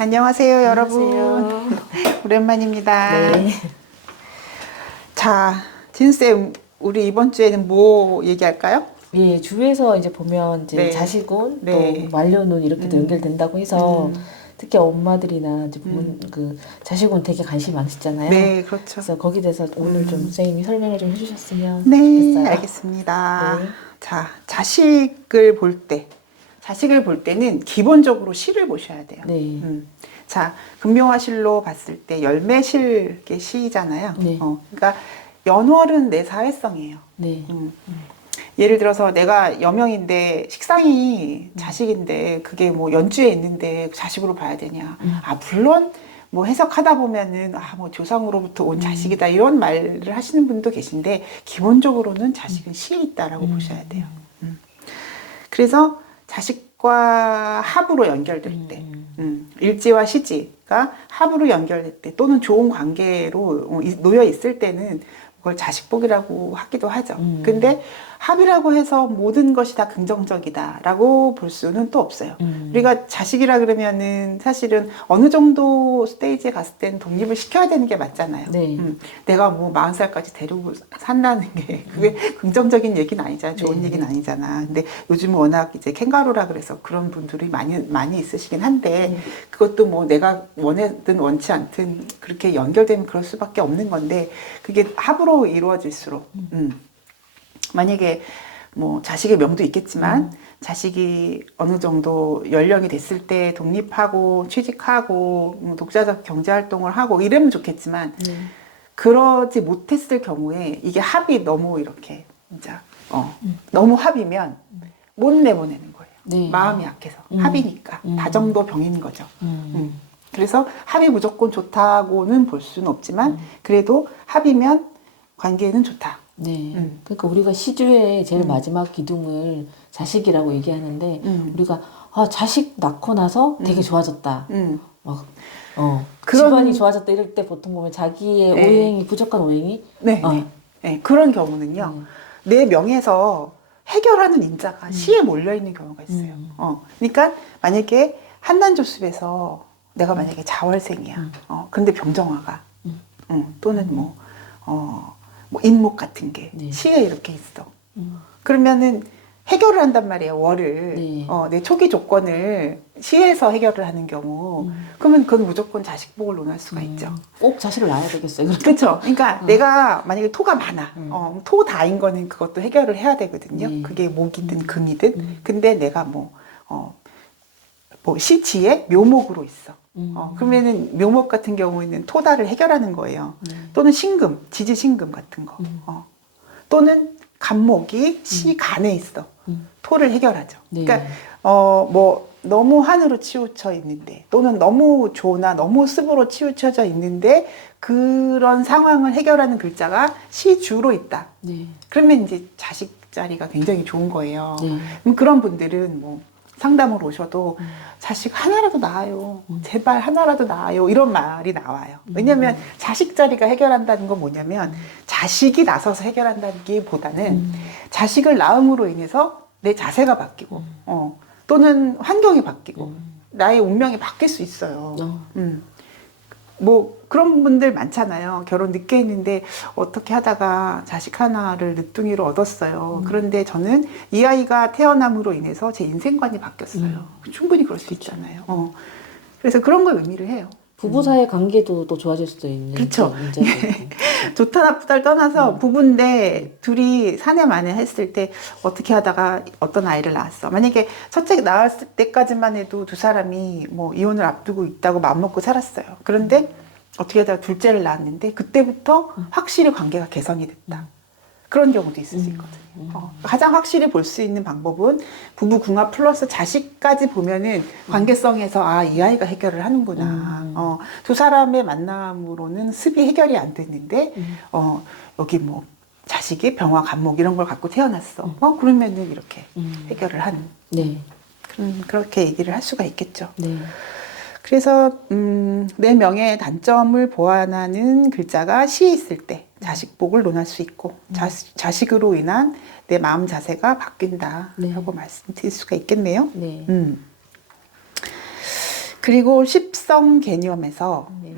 안녕하세요, 여러분. 안녕하세요. 오랜만입니다. 네. 자, 진쌤, 우리 이번 주에는 뭐 얘기할까요? 예, 주위에서 이제 보면 이제 네. 자식운 또 네. 완료운 이렇게도 연결된다고 해서 특히 엄마들이나 이제 부모 그 자식운 되게 관심이 많으시잖아요. 네, 그렇죠. 그래서 거기에 대해서 오늘 좀 선생님이 설명을 좀 해주셨으면 네, 좋겠어요. 알겠습니다. 네. 자, 자식을 볼 때는 기본적으로 시를 보셔야 돼요. 네. 자, 금묘화실로 봤을 때 열매실의 시잖아요. 네. 그러니까 연월은 내 사회성이에요. 네. 예를 들어서 내가 여명인데 식상이 자식인데 그게 뭐 연주에 있는데 자식으로 봐야 되냐. 아, 물론 뭐 해석하다 보면은 뭐 조상으로부터 온 자식이다 이런 말을 하시는 분도 계신데 기본적으로는 자식은 시에 있다라고 보셔야 돼요. 그래서 자식과 합으로 연결될 때, 일지와 시지가 합으로 연결될 때 또는 좋은 관계로 놓여 있을 때는 그걸 자식복이라고 하기도 하죠. 근데 합이라고 해서 모든 것이 다 긍정적이다라고 볼 수는 또 없어요. 우리가 자식이라 그러면은 사실은 어느 정도 스테이지에 갔을 때는 독립을 시켜야 되는 게 맞잖아요. 네. 내가 뭐 40살까지 데리고 산다는 게 그게 긍정적인 얘기는 아니잖아. 좋은 네. 얘기는 아니잖아. 근데 요즘은 워낙 이제 캥거루라 그래서 그런 분들이 많이 있으시긴 한데 그것도 뭐 내가 원하든 원치 않든 그렇게 연결되면 그럴 수밖에 없는 건데 그게 합으로 이루어질수록 만약에 뭐 자식의 명도 있겠지만 자식이 어느 정도 연령이 됐을 때 독립하고 취직하고 독자적 경제활동을 하고 이러면 좋겠지만 그러지 못했을 경우에 이게 합이 너무 이렇게 진짜 너무 합이면 못 내보내는 거예요. 네. 마음이 약해서 합이니까 다정도 병인 거죠. 그래서 합이 무조건 좋다고는 볼 수는 없지만 그래도 합이면 관계는 좋다. 네. 그러니까 우리가 시주의 제일 마지막 기둥을 자식이라고 얘기하는데 우리가 자식 낳고 나서 되게 좋아졌다. 막 집안이 좋아졌다 이럴 때 보통 보면 자기의 네. 오행이 부족한 오행이 네, 그런 경우는요. 내 명에서 해결하는 인자가 시에 몰려 있는 경우가 있어요. 그러니까 만약에 한난조습에서 내가 만약에 자월생이야. 근데 병정화가 또는 뭐 인목 같은 게 시에 이렇게 있어. 그러면은 해결을 한단 말이에요. 월을 네. 내 초기 조건을 시에서 해결을 하는 경우 그러면 그건 무조건 자식복을 논할 수가 있죠. 꼭 자식을 낳아야 되겠어요. 그렇죠. 그러니까 내가 만약에 토가 많아. 토 다인 거는 그것도 해결을 해야 되거든요. 그게 목이든 금이든. 근데 내가 뭐 시지에 묘목으로 있어. 그러면은 묘목 같은 경우에는 토다를 해결하는 거예요. 또는 신금, 지지신금 같은 거. 또는 간목이 시간에 있어. 토를 해결하죠. 네. 그러니까 뭐 너무 한으로 치우쳐 있는데 또는 너무 조나 너무 습으로 치우쳐져 있는데 그런 상황을 해결하는 글자가 시주로 있다. 네. 그러면 이제 자식 자리가 굉장히 좋은 거예요. 네. 그럼 그런 분들은 뭐 상담으로 오셔도 자식 하나라도 낳아요. 제발 하나라도 낳아요. 이런 말이 나와요. 왜냐면 자식 자리가 해결한다는 건 뭐냐면 자식이 나서서 해결한다는 게 보다는 자식을 낳음으로 인해서 내 자세가 바뀌고 또는 환경이 바뀌고 나의 운명이 바뀔 수 있어요. 뭐 그런 분들 많잖아요. 결혼 늦게 했는데 어떻게 하다가 자식 하나를 늦둥이로 얻었어요. 그런데 저는 이 아이가 태어남으로 인해서 제 인생관이 바뀌었어요. 충분히 그럴 수 있잖아요. 그래서 그런 걸 의미를 해요. 부부 사이 관계도 또 좋아질 수도 있는 그렇죠. 문제도 있고. 좋다 나쁘다를 떠나서 부부인데 둘이 사내 만에 했을 때 어떻게 하다가 어떤 아이를 낳았어. 만약에 첫째 낳았을 때까지만 해도 두 사람이 뭐 이혼을 앞두고 있다고 마음먹고 살았어요. 그런데 어떻게 하다가 둘째를 낳았는데 그때부터 확실히 관계가 개선이 됐다. 그런 경우도 있을 수 있거든요. 가장 확실히 볼 수 있는 방법은 부부 궁합 플러스 자식까지 보면은 관계성에서 이 아이가 해결을 하는구나. 두 사람의 만남으로는 습이 해결이 안 됐는데 여기 뭐 자식이 병화 간목 이런 걸 갖고 태어났어. 그러면은 이렇게 해결을 하는. 네. 그렇게 얘기를 할 수가 있겠죠. 네. 그래서 내 명의 단점을 보완하는 글자가 시에 있을 때 자식복을 논할 수 있고 자식으로 인한 내 마음 자세가 바뀐다라고 말씀드릴 수가 있겠네요. 네. 그리고 십성 개념에서 네.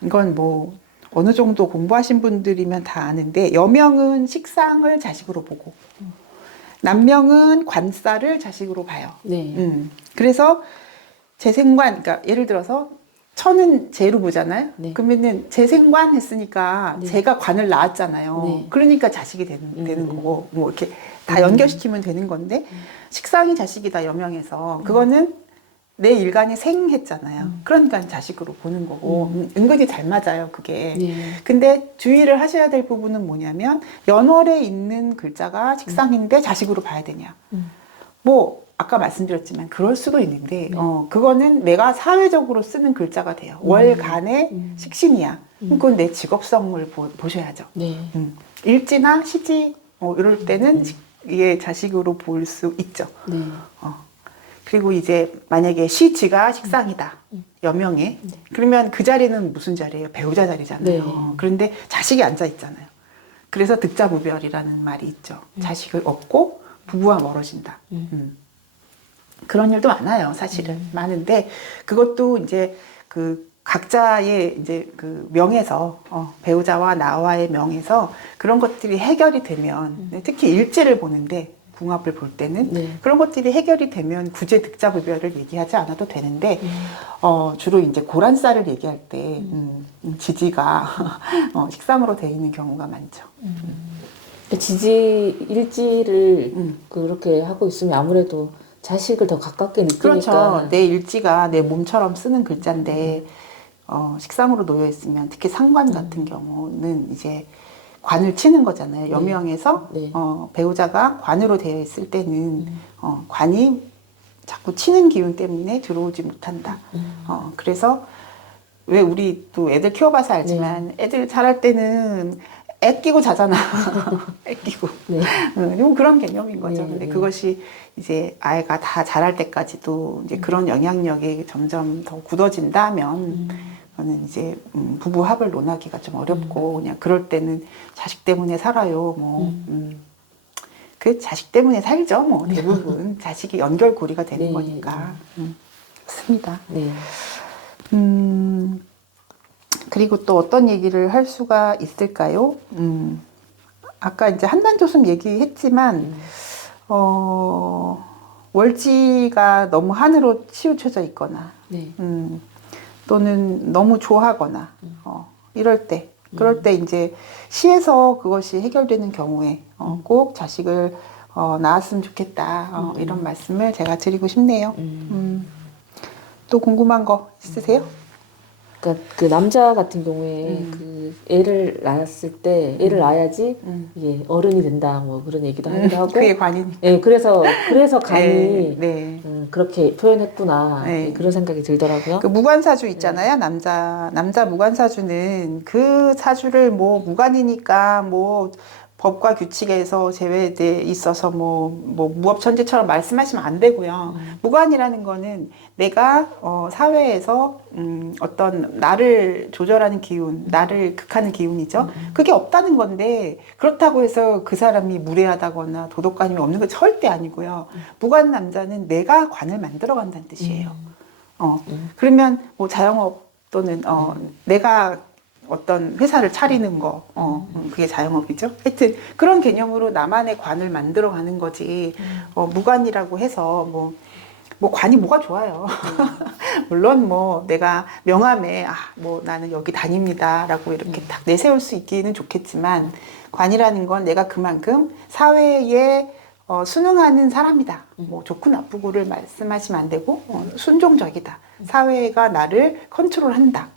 이건 뭐 어느 정도 공부하신 분들이면 다 아는데 여명은 식상을 자식으로 보고 남명은 관사를 자식으로 봐요. 네. 그래서 재생관, 그러니까 예를 들어서 천은 재로 보잖아요. 네. 그러면은 재생관 했으니까 네. 재가 관을 낳았잖아요. 네. 그러니까 자식이 되는 거고 뭐 이렇게 다 음. 연결시키면 되는 건데 식상이 자식이다 여명에서 그거는 내 일간이 생했잖아요. 그러니까 자식으로 보는 거고 은근히 잘 맞아요 그게. 네. 근데 주의를 하셔야 될 부분은 뭐냐면 연월에 있는 글자가 식상인데 자식으로 봐야 되냐. 뭐 아까 말씀드렸지만 그럴 수도 있는데 그거는 내가 사회적으로 쓰는 글자가 돼요. 월간의 식신이야. 그건 내 직업성을 보셔야죠. 네. 일지나 시지 이럴 때는 이게 자식으로 볼 수 있죠. 네. 그리고 이제 만약에 시지가 식상이다. 여명에. 그러면 그 자리는 무슨 자리예요? 배우자 자리잖아요. 네. 그런데 자식이 앉아 있잖아요. 그래서 득자부별이라는 말이 있죠. 자식을 얻고 부부와 멀어진다. 그런 일도 많아요, 사실은. 많은데, 그것도 이제 그 각자의 이제 그 명에서, 배우자와 나와의 명에서 그런 것들이 해결이 되면, 특히 일지를 보는데, 궁합을 볼 때는 네. 그런 것들이 해결이 되면 굳이 득자부별을 얘기하지 않아도 되는데, 주로 이제 고란쌀을 얘기할 때, 지지가 식상으로 되어 있는 경우가 많죠. 지지 일지를 그렇게 하고 있으면 아무래도 자식을 더 가깝게 느끼니까. 그렇죠. 내 일지가 내 몸처럼 쓰는 글자인데 식상으로 놓여 있으면 특히 상관 같은 경우는 이제 관을 치는 거잖아요. 여명에서 네. 배우자가 관으로 되어 있을 때는 관이 자꾸 치는 기운 때문에 들어오지 못한다. 그래서 왜 우리 또 애들 키워봐서 알지만 애들 자랄 때는 애 끼고 자잖아. 애 끼고. 네. 좀 그런 개념인 거죠. 네, 근데 네. 그것이 이제 아이가 다 자랄 때까지도 이제 그런 영향력이 점점 더 굳어진다면, 그거는 이제 부부 합을 논하기가 좀 어렵고, 그냥 그럴 때는 자식 때문에 살아요. 뭐, 그 자식 때문에 살죠. 뭐, 대부분. 자식이 연결고리가 되는 네. 거니까. 맞습니다. 네. 그리고 또 어떤 얘기를 할 수가 있을까요? 아까 이제 한반조순 얘기했지만, 월지가 너무 한으로 치우쳐져 있거나, 네. 또는 너무 좋아하거나, 이럴 때, 그럴 때 이제 시에서 그것이 해결되는 경우에 꼭 자식을 낳았으면 좋겠다. 이런 말씀을 제가 드리고 싶네요. 또 궁금한 거 있으세요? 그러니까 그 남자 같은 경우에 그 애를 낳았을 때 애를 낳아야지 이게 어른이 된다 뭐 그런 얘기도 하기도 하고. 그게 관이니까. 네, 그래서 간이 네. 그렇게 표현했구나. 네. 네, 그런 생각이 들더라고요. 그 무관사주 있잖아요. 남자 무관사주는 그 사주를 뭐 무관이니까 뭐 법과 규칙에서 제외돼 있어서 뭐 무법천지처럼 말씀하시면 안 되고요. 무관이라는 거는 내가 사회에서 어떤 나를 조절하는 기운, 나를 극하는 기운이죠. 그게 없다는 건데 그렇다고 해서 그 사람이 무례하다거나 도덕관념이 없는 건 절대 아니고요. 무관 남자는 내가 관을 만들어 간다는 뜻이에요. 그러면 뭐 자영업 또는 내가 어떤 회사를 차리는 거, 그게 자영업이죠. 하여튼 그런 개념으로 나만의 관을 만들어 가는 거지. 무관이라고 해서 뭐 관이 뭐가 좋아요. 물론 뭐 내가 명함에 뭐 나는 여기 다닙니다라고 이렇게 딱 내세울 수 있기는 좋겠지만 관이라는 건 내가 그만큼 사회에 순응하는 사람이다. 뭐 좋고 나쁘고를 말씀하시면 안 되고 순종적이다. 사회가 나를 컨트롤한다.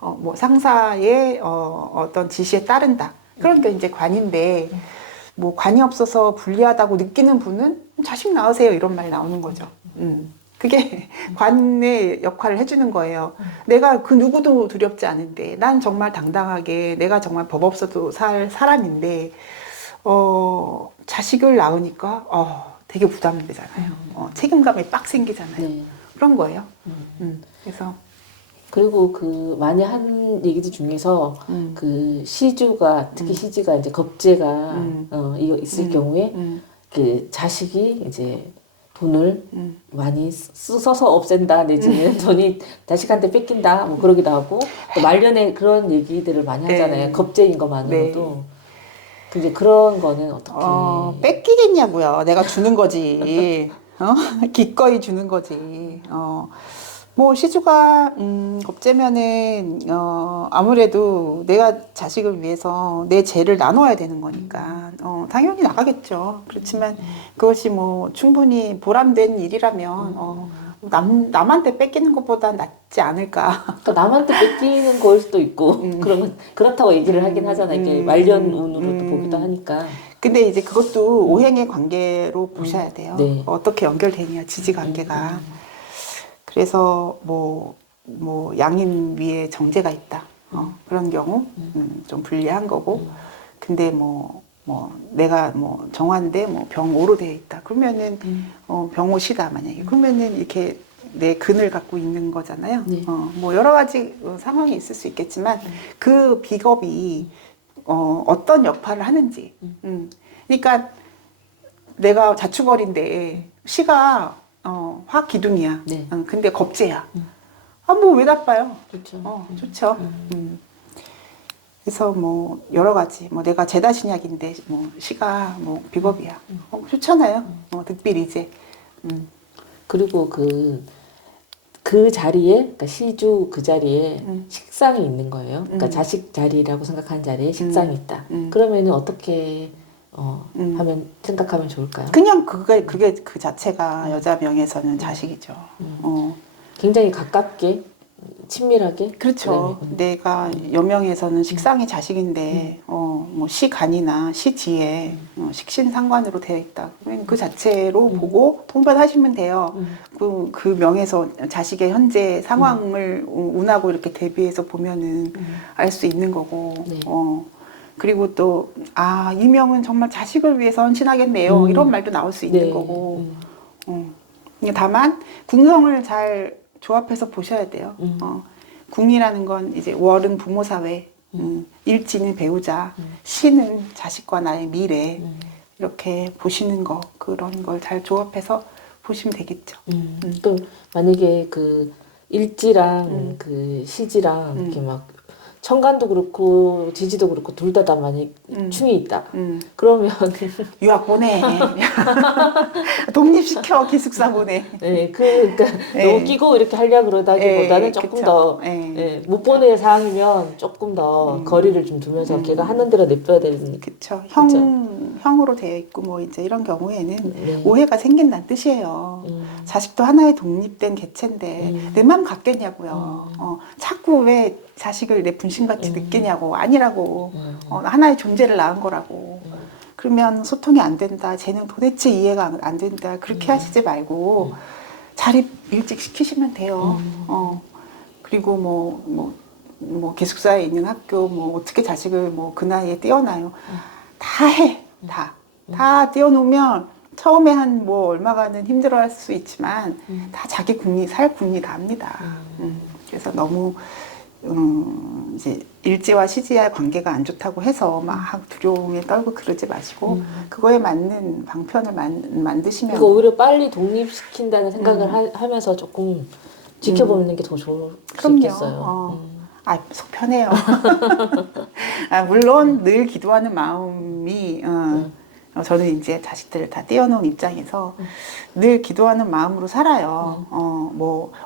뭐 상사의 어떤 지시에 따른다. 그러니까 이제 관인데 뭐 관이 없어서 불리하다고 느끼는 분은 자식 낳으세요 이런 말 나오는 거죠. 그게 관의 역할을 해주는 거예요. 내가 그 누구도 두렵지 않은데 난 정말 당당하게 내가 정말 법 없어도 살 사람인데 자식을 낳으니까 되게 부담되잖아요. 책임감이 빡 생기잖아요. 네. 그런 거예요. 그래서 그리고 그 많이 한 얘기들 중에서 그 시주가 특히 시지가 이제 겁재가 이거 있을 경우에 그 자식이 이제 돈을 많이 써서 없앤다 내지는 돈이 자식한테 뺏긴다 뭐 그러기도 하고 또 말년에 그런 얘기들을 많이 하잖아요. 네. 겁쟁인 것만으로도. 이제 그런 거는 어떻게 뺏기겠냐고요. 내가 주는 거지. 기꺼이 주는 거지. 뭐 시주가 겁재면은 아무래도 내가 자식을 위해서 내 재를 나눠야 되는 거니까 당연히 나가겠죠. 그렇지만 그것이 뭐 충분히 보람된 일이라면 남한테 뺏기는 것보다 낫지 않을까. 그러니까 남한테 뺏기는 거일 수도 있고 그렇다고 얘기를 하긴 하잖아요. 이게 말년 운으로도 보기도 하니까. 근데 이제 그것도 오행의 관계로 보셔야 돼요. 네. 어떻게 연결되냐 지지 관계가. 그래서 뭐 양인 위에 정제가 있다. 그런 경우 좀 불리한 거고. 근데 내가 정화인데 병오로 되어 있다. 그러면은 병오시다 만약에 그러면은 이렇게 내 근을 갖고 있는 거잖아요. 네. 뭐 여러 가지 상황이 있을 수 있겠지만 그 비겁이 어떤 역할을 하는지. 그러니까 내가 자축월인데 시가 화 기둥이야. 네. 근데 겁재야. 뭐 왜 나빠요? 좋죠. 좋죠. 그래서 여러 가지 내가 제다신약인데 시가 비겁이야. 좋잖아요. 득비리제. 그리고 그 자리에 그러니까 시주 그 자리에 식상이 있는 거예요. 그러니까 자식 자리라고 생각하는 자리에 식상이 있다. 그러면은 어떻게 하면 생각하면 좋을까요? 그냥 그게 그 자체가 여자 명에서는 자식이죠. 굉장히 가깝게 친밀하게. 그렇죠. 네. 내가 여명에서는 식상이 자식인데 시간이나 시지에 식신상관으로 되어 있다. 그러면 그 자체로 보고 통변하시면 돼요. 그 명에서 자식의 현재 상황을 운하고 이렇게 대비해서 보면은 알 수 있는 거고. 네. 그리고 또 이 명은 정말 자식을 위해서 헌신하겠네요. 이런 말도 나올 수 있는 네. 거고. 다만 궁성을 잘 조합해서 보셔야 돼요. 궁이라는 건 이제 월은 부모 사회, 일지는 배우자, 시는 자식과 나의 미래 이렇게 보시는 거 그런 걸 잘 조합해서 보시면 되겠죠. 또 만약에 그 일지랑 그 시지랑 이렇게 막 천간도 그렇고 지지도 그렇고 둘 다 만약 충이 있다. 그러면 유학 보내. 독립시켜 기숙사 보내. 네, 그러니까 너무 끼고 이렇게 하려고 그러다기보다는 조금 그쵸. 더 못 보낼 상황이면 조금 더 거리를 좀 두면서 걔가 하는 대로 냅둬야 되는. 그쵸. 그쵸. 형으로 되어 있고 이제 이런 경우에는 네. 오해가 생긴다는 뜻이에요. 자식도 하나의 독립된 개체인데 내 마음 같겠냐고요. 자꾸 왜 자식을 내 분신같이 느끼냐고. 아니라고. 하나의 존재를 낳은 거라고. 그러면 소통이 안 된다. 쟤는 도대체 이해가 안 된다. 그렇게 하시지 말고 자립 일찍 시키시면 돼요. 그리고 기숙사에 있는 학교 어떻게 자식을 그 나이에 띄워놔요. 다 해. 다 띄워놓으면 처음에 한 얼마간은 힘들어할 수 있지만 다 자기 살 궁리 다 합니다. 그래서 너무 이제 일지와 시지와의 관계가 안 좋다고 해서 막 두려움에 떨고 그러지 마시고 그거에 맞는 방편을 만드시면 그러니까 오히려 빨리 독립시킨다는 생각을 하면서 조금 지켜보는 게 더 좋을 수 있겠어요. 속 편해요. 물론 늘 기도하는 마음이 저는 이제 자식들을 다 떼어놓은 입장에서 늘 기도하는 마음으로 살아요.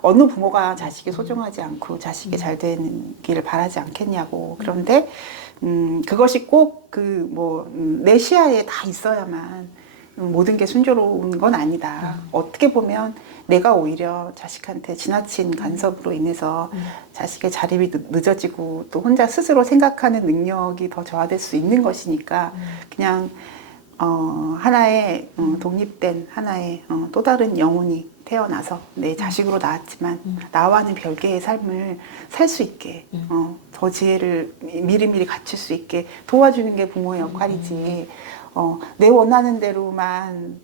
어느 부모가 자식이 소중하지 않고 자식이 잘 되는 길을 바라지 않겠냐고. 그런데 그것이 꼭 내 시야에 다 있어야만 모든 게 순조로운 건 아니다. 어떻게 보면 내가 오히려 자식한테 지나친 간섭으로 인해서 자식의 자립이 늦어지고 또 혼자 스스로 생각하는 능력이 더 저하될 수 있는 것이니까 그냥 하나의 독립된 하나의 또 다른 영혼이 태어나서 내 자식으로 낳았지만 나와는 별개의 삶을 살 수 있게 더 지혜를 미리미리 갖출 수 있게 도와주는 게 부모의 역할이지. 내 원하는 대로만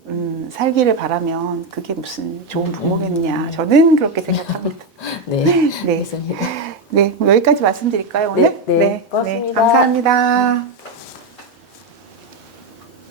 살기를 바라면 그게 무슨 좋은 부모겠냐. 저는 그렇게 생각합니다. 네, 네. 알겠습니다. 네, 여기까지 말씀드릴까요, 오늘? 네, 고맙습니다. 감사합니다.